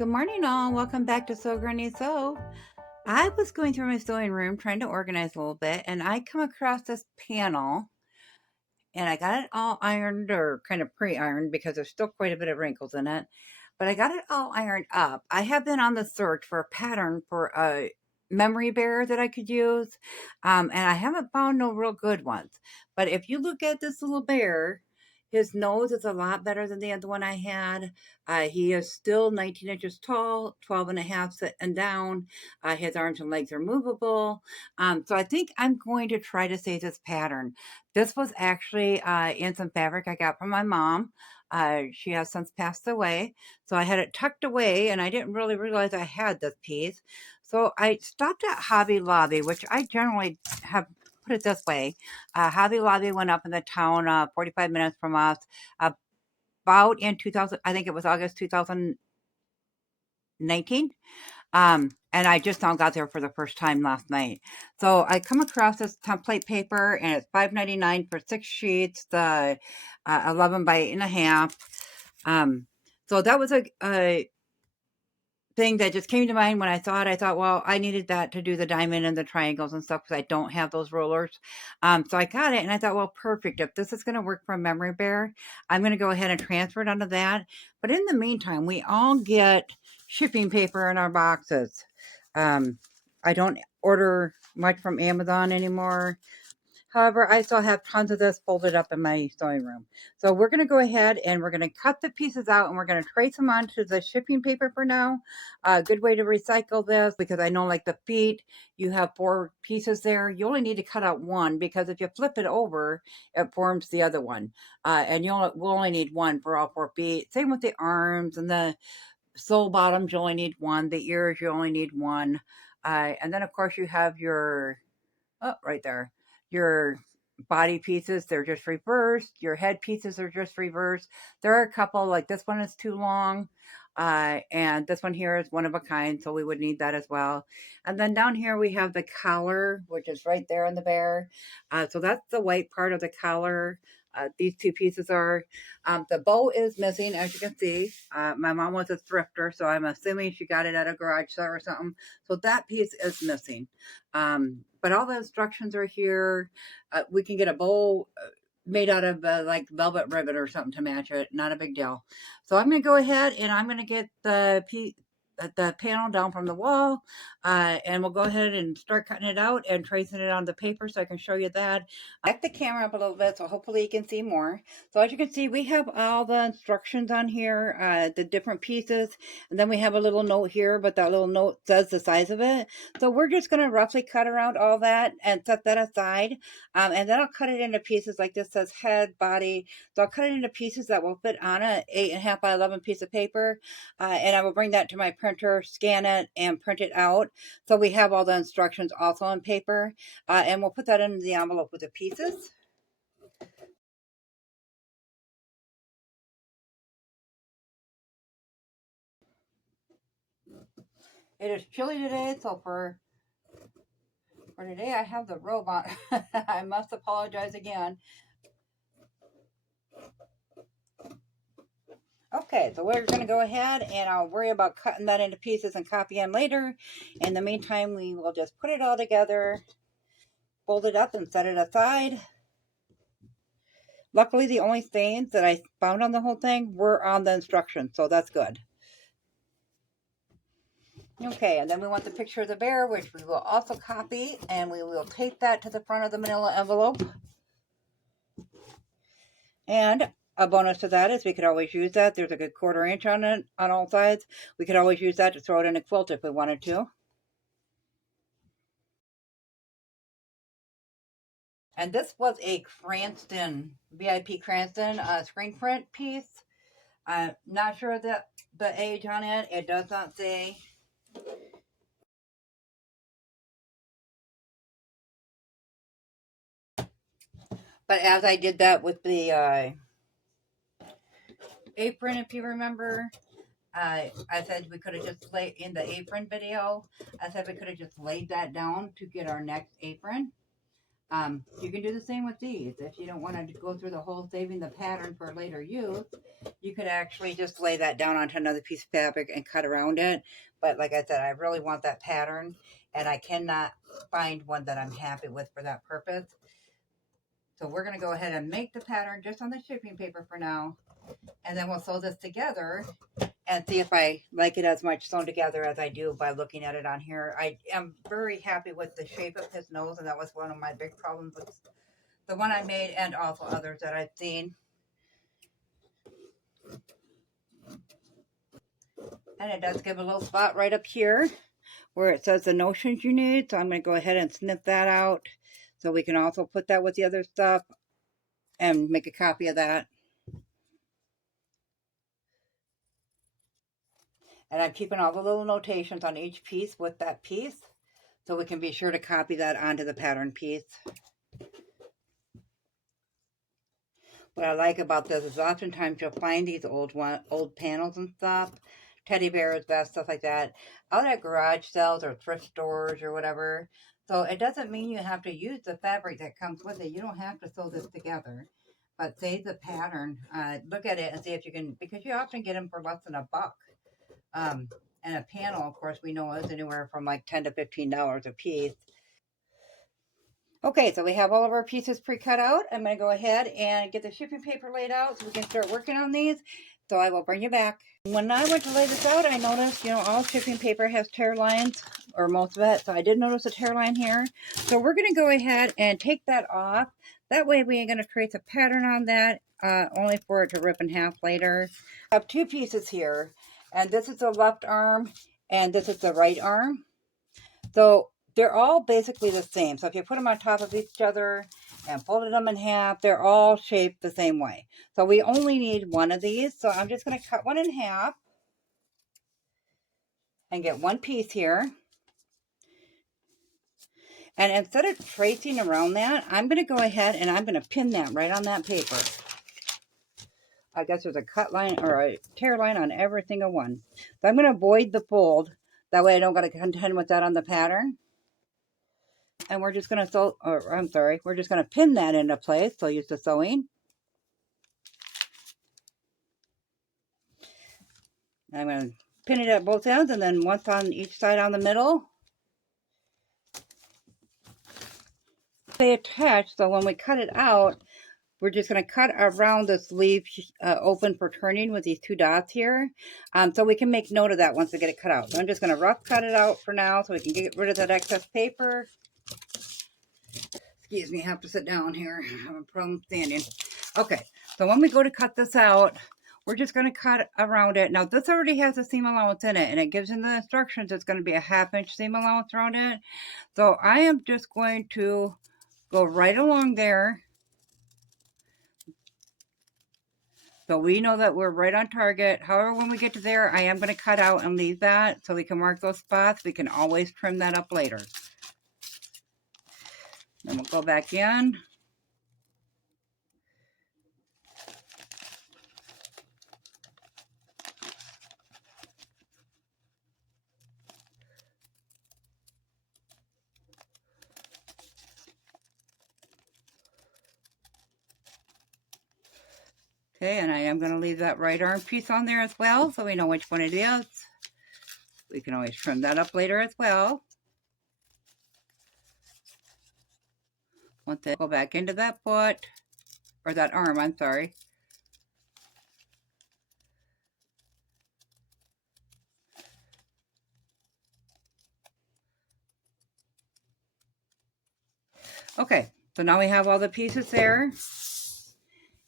Good morning, all. Welcome back to Sew Granny Sew. I was going through my sewing room trying to organize a little bit, and I come across this panel, and I got it all ironed or kind of pre-ironed because there's still quite a bit of wrinkles in it, but I got it all ironed up. I have been on the search for a pattern for a memory bear that I could use, and I haven't found no real good ones. But if you look at this little bear, his nose is a lot better than the other one I had. He is still 19 inches tall, 12 and a half sitting down. His arms and legs are movable. So I think I'm going to try to say this pattern. This was actually in some fabric I got from my mom. She has since passed away. So I had it tucked away and I didn't really realize I had this piece. So I stopped at Hobby Lobby, which I generally have put it this way. Hobby Lobby went up in the town 45 minutes from us about in 2000. I think it was August 2019. And I just now got there for the first time last night. So I come across this template paper and it's $5.99 for 6 sheets, the 11 by 8.5. So that was a thing that just came to mind when I thought, well, I needed that to do the diamond and the triangles and stuff because I don't have those rollers. So I got it and I thought, well, perfect. If this is going to work for a memory bear, I'm going to go ahead and transfer it onto that. But in the meantime, we all get shipping paper in our boxes. I don't order much from Amazon anymore. However, I still have tons of this folded up in my sewing room. So we're going to go ahead and we're going to cut the pieces out and we're going to trace them onto the shipping paper for now. A good way to recycle this, because I know like the feet, you have 4 pieces there. You only need to cut out one because if you flip it over, it forms the other one. And we'll only need one for all 4 feet. Same with the arms and the sole bottoms, you only need one. The ears, you only need one. And then of course you have your, oh, right there. Your body pieces, they're just reversed. Your head pieces are just reversed. There are a couple, like this one is too long. And this one here is one of a kind, so we would need that as well. And then down here we have the collar, which is right there on the bear. So that's the white part of the collar. These 2 pieces are, the bow is missing, as you can see. My mom was a thrifter, so I'm assuming she got it at a garage sale or something. So that piece is missing. But all the instructions are here. We can get a bow made out of like velvet ribbon or something to match it. Not a big deal. So I'm going to go ahead and I'm going to get the panel down from the wall, and we'll go ahead and start cutting it out and tracing it on the paper so I can show you that. Back the camera up a little bit so hopefully you can see more. So as you can see, we have all the instructions on here, the different pieces, and then we have a little note here, but that little note says the size of it. So we're just going to roughly cut around all that and set that aside, and then I'll cut it into pieces like this says head, body. So I'll cut it into pieces that will fit on a 8.5 by 11 piece of paper, and I will bring that to my printer, scan it, and print it out. So we have all the instructions also on paper, and we'll put that into the envelope with the pieces. It is chilly today, so for today I have the robe on. I must apologize again. Okay, so we're going to go ahead and I'll worry about cutting that into pieces and copying later. In the meantime, we will just put it all together, fold it up and set it aside. Luckily, the only stains that I found on the whole thing were on the instructions, so that's good. Okay, and then we want the picture of the bear, which we will also copy, and we will tape that to the front of the manila envelope. And a bonus to that is we could always use that. There's a good 1/4 inch on it on all sides. We could always use that to throw it in a quilt if we wanted to. And this was a Cranston, VIP Cranston screen print piece. I'm not sure the age on it. It does not say. But as I did that with the apron, if you remember, I said we could have just laid in the apron video. I said we could have just laid that down to get our next apron. You can do the same with these. If you don't want to go through the whole saving the pattern for later use, you could actually just lay that down onto another piece of fabric and cut around it. But like I said, I really want that pattern, and I cannot find one that I'm happy with for that purpose. So we're going to go ahead and make the pattern just on the shipping paper for now, and then we'll sew this together and see if I like it as much sewn together as I do by looking at it on here. I am very happy with the shape of his nose, and that was one of my big problems with the one I made and also others that I've seen. And it does give a little spot right up here where it says the notions you need. So I'm going to go ahead and snip that out so we can also put that with the other stuff and make a copy of that. And I'm keeping all the little notations on each piece with that piece so we can be sure to copy that onto the pattern piece. What I like about this is oftentimes you'll find these old panels and stuff, teddy bears, vests, stuff like that, out at garage sales or thrift stores or whatever. So it doesn't mean you have to use the fabric that comes with it. You don't have to sew this together. But save the pattern, look at it and see if you can, because you often get them for less than $1. And a panel, of course, we know is anywhere from like $10 to $15 a piece. Okay, so we have all of our pieces pre-cut out. I'm going to go ahead and get the shipping paper laid out so we can start working on these. So I will bring you back. When I went to lay this out, I noticed, all shipping paper has tear lines, or most of it. So I did notice a tear line here. So we're going to go ahead and take that off. That way we ain't going to trace a pattern on that, only for it to rip in half later. I have two pieces here, and this is the left arm, and this is the right arm. So they're all basically the same. So if you put them on top of each other and folded them in half, they're all shaped the same way. So we only need one of these. So I'm just going to cut one in half and get one piece here. And instead of tracing around that, I'm going to go ahead and I'm going to pin that right on that paper. I guess there's a cut line or a tear line on every single one. So I'm going to avoid the fold. That way I don't got to contend with that on the pattern. And we're just going to sew, or I'm sorry, we're just going to pin that into place. So use the sewing. I'm going to pin it at both ends and then once on each side on the middle. They attach, so when we cut it out, we're just going to cut around the sleeve open for turning with these two dots here. So we can make note of that once we get it cut out. So I'm just going to rough cut it out for now so we can get rid of that excess paper. Excuse me, I have to sit down here. I have a problem standing. Okay, so when we go to cut this out, we're just going to cut around it. Now, this already has a seam allowance in it, and it gives in the instructions it's going to be a 1/2 inch seam allowance around it. So I am just going to go right along there. So we know that we're right on target. However, when we get to there, I am going to cut out and leave that so we can mark those spots. We can always trim that up later. Then we'll go back in. Okay, and I am going to leave that right arm piece on there as well, so we know which one it is. We can always trim that up later as well. Once I go back into that foot, or that arm, I'm sorry. Okay, so now we have all the pieces there.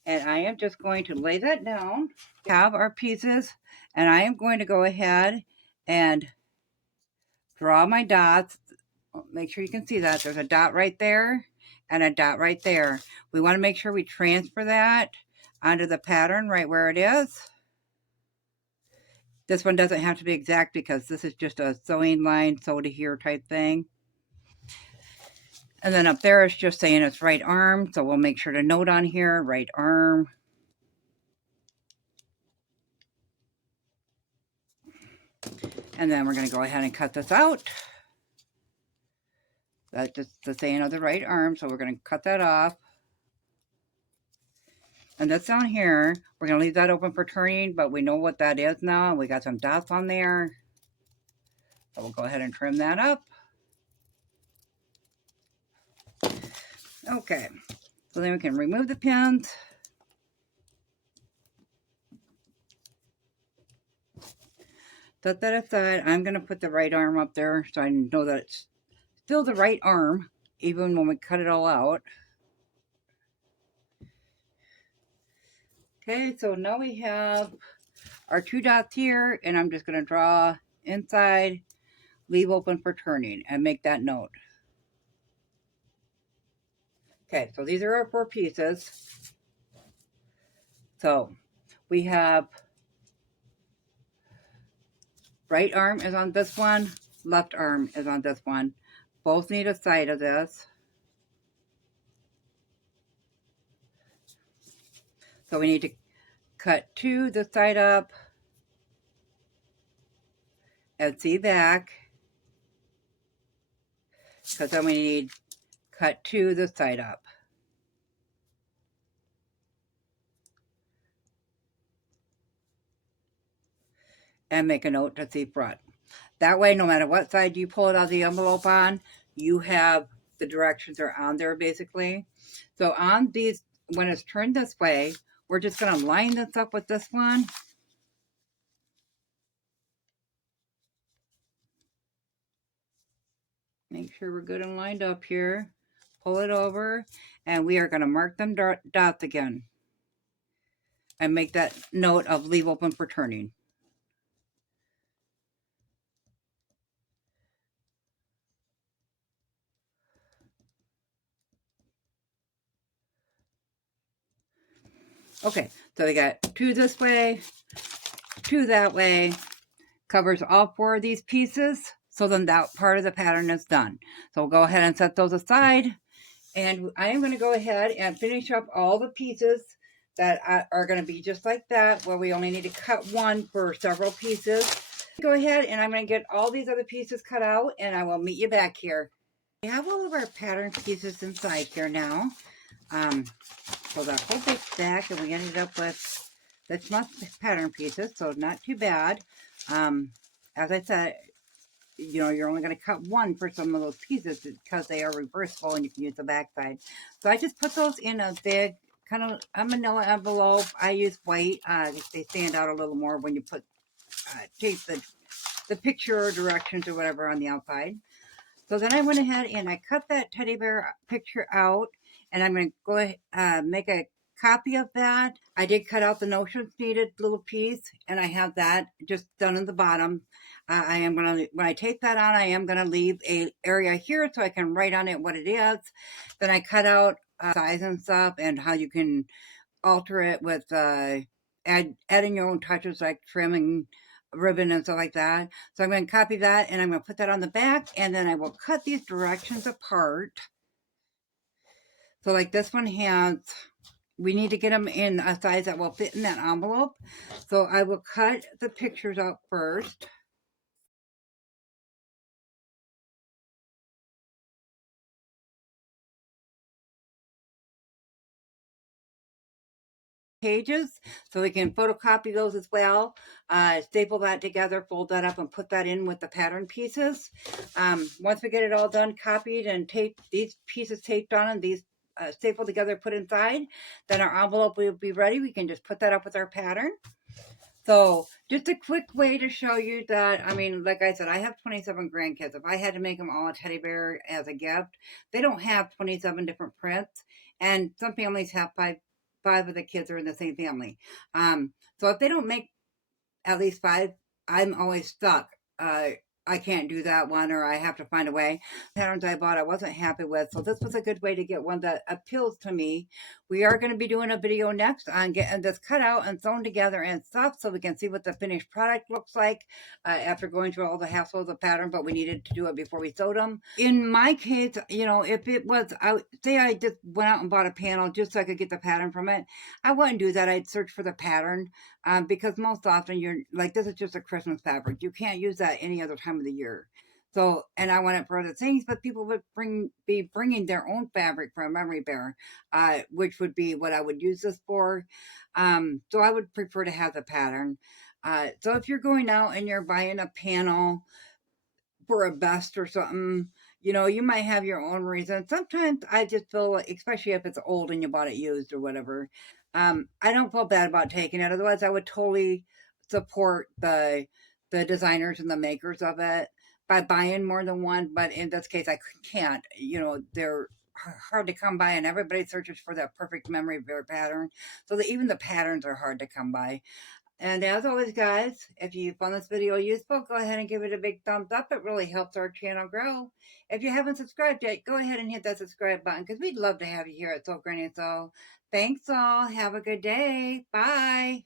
And I am just going to lay that down. Have our pieces, and I am going to go ahead and draw my dots. Make sure you can see that. There's a dot right there and a dot right there. We want to make sure we transfer that onto the pattern right where it is. This one doesn't have to be exact because this is just a sewing line, sew to here type thing. And then up there it's just saying it's right arm, so we'll make sure to note on here, right arm. And then we're going to go ahead and cut this out. That's just the saying of the right arm, so we're going to cut that off. And this down here, we're going to leave that open for turning, but we know what that is now. We got some dots on there. So we'll go ahead and trim that up. Okay, so then we can remove the pins. Set that aside. I'm going to put the right arm up there so I know that it's still the right arm, even when we cut it all out. Okay, so now we have our 2 dots here, and I'm just going to draw inside, leave open for turning, and make that note. Okay, so these are our 4 pieces. So we have right arm is on this one, left arm is on this one. Both need a side of this. So we need to cut 2 this side up and see back, because then we need cut 2 this side up. And make a note to see front. That way, no matter what side you pull it out of the envelope on, you have the directions are on there basically. So on these, when it's turned this way, we're just going to line this up with this one. Make sure we're good and lined up here. Pull it over, and we are going to mark them dots again. And make that note of leave open for turning. Okay, so we got 2 this way, 2 that way. Covers all 4 of these pieces. So then that part of the pattern is done. So we'll go ahead and set those aside. And I am going to go ahead and finish up all the pieces that are going to be just like that, where we only need to cut 1 for several pieces. Go ahead and I'm going to get all these other pieces cut out, and I will meet you back here. We have all of our pattern pieces inside here now. So that whole big stack, and we ended up with this much pattern pieces, so not too bad. As I said, you know, you're only going to cut 1 for some of those pieces because they are reversible and you can use the back side. So I just put those in a big kind of a manila envelope. I use white. They stand out a little more when you put tape the picture or directions or whatever on the outside. So then I went ahead and I cut that teddy bear picture out, and I'm going to go ahead, make a copy of that. I did cut out the notions needed little piece, and I have that just done in the bottom. I am going to, when I take that on, I am going to leave a area here so I can write on it what it is. Then I cut out size and stuff and how you can alter it with adding your own touches like trimming ribbon and stuff like that. So I'm going to copy that and I'm going to put that on the back, and then I will cut these directions apart. So like this one has, we need to get them in a size that will fit in that envelope. So I will cut the pictures out first. Pages, so we can photocopy those as well, staple that together, fold that up, and put that in with the pattern pieces. Once we get it all done, copied, and taped, these pieces taped on and these stapled together, put inside, then our envelope will be ready. We can just put that up with our pattern. So just a quick way to show you that, I mean, like I said, I have 27 grandkids. If I had to make them all a teddy bear as a gift, they don't have 27 different prints. And some families have five of the kids are in the same family. So if they don't make at least 5, I'm always stuck. I can't do that one, or I have to find a way. Patterns I bought I wasn't happy with, so this was a good way to get one that appeals to me. We are going to be doing a video next on getting this cut out and sewn together and stuff so we can see what the finished product looks like after going through all the hassle of the pattern, but we needed to do it before we sewed them. In my case, you know, if it was, say I just went out and bought a panel just so I could get the pattern from it, I wouldn't do that. I'd search for the pattern because most often you're like, this is just a Christmas fabric. You can't use that any other time of the year. So, and I want it for other things, but people would be bringing their own fabric for a memory bear, which would be what I would use this for. So I would prefer to have the pattern. So if you're going out and you're buying a panel for a vest or something, you might have your own reason. Sometimes I just feel like, especially if it's old and you bought it used or whatever, I don't feel bad about taking it. Otherwise, I would totally support the designers and the makers of it by buying more than one. But in this case, I can't. They're hard to come by, and everybody searches for that perfect memory bear pattern. So that even the patterns are hard to come by. And as always, guys, if you found this video useful, go ahead and give it a big thumbs up. It really helps our channel grow. If you haven't subscribed yet, go ahead and hit that subscribe button because we'd love to have you here at Sew Granny Sew. Thanks all. Have a good day. Bye.